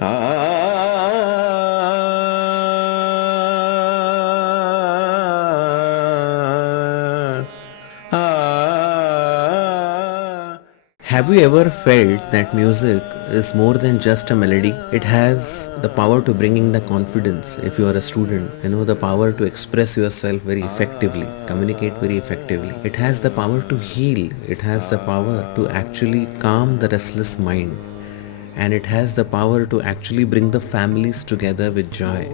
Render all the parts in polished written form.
Have you ever felt that music is more than just a melody? It has the power to bringing the confidence if you are a student, the power to express yourself very effectively, communicate very effectively. It has the power to heal. It has the power to actually calm the restless mind. And it has the power to actually bring the families together with joy.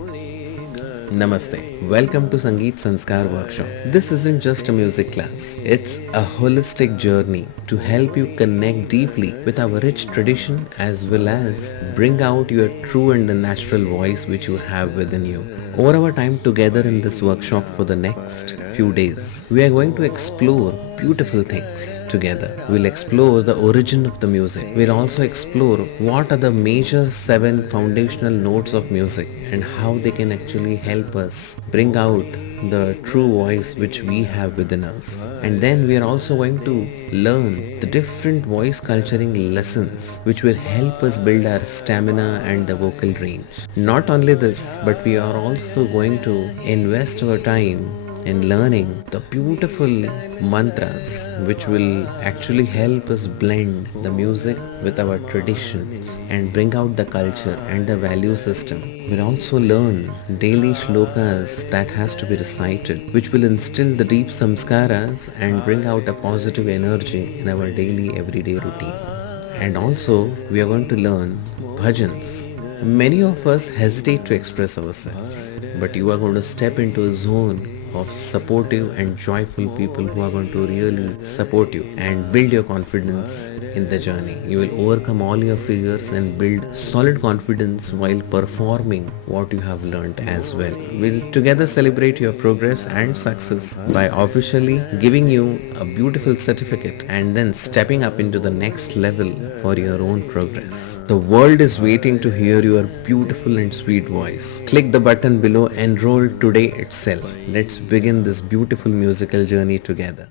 Namaste. Welcome to Sangeet Sanskaar Workshop. This isn't just a music class. It's a holistic journey to help you connect deeply with our rich tradition as well as bring out your true and the natural voice which you have within you. Over our time together in this workshop for the next few days, we are going to explore beautiful things together. We'll explore the origin of the music. We'll also explore what are the major 7 foundational notes of music and how they can actually help us bring out the true voice which we have within us. And then we are also going to learn the different voice culturing lessons which will help us build our stamina and the vocal range. Not only this, but we are also going to invest our time in learning the beautiful mantras which will actually help us blend the music with our traditions and bring out the culture and the value system. We'll also learn daily shlokas that has to be recited which will instill the deep samskaras and bring out a positive energy in our daily everyday routine. And also we are going to learn bhajans. Many of us hesitate to express ourselves, but you are going to step into a zone of supportive and joyful people who are going to really support you and build your confidence in the journey. You will overcome all your fears and build solid confidence while performing what you have learned as well. We'll together celebrate your progress and success by officially giving you a beautiful certificate and then stepping up into the next level for your own progress. The world is waiting to hear your beautiful and sweet voice. Click the button below, enroll today itself. Let's begin this beautiful musical journey together.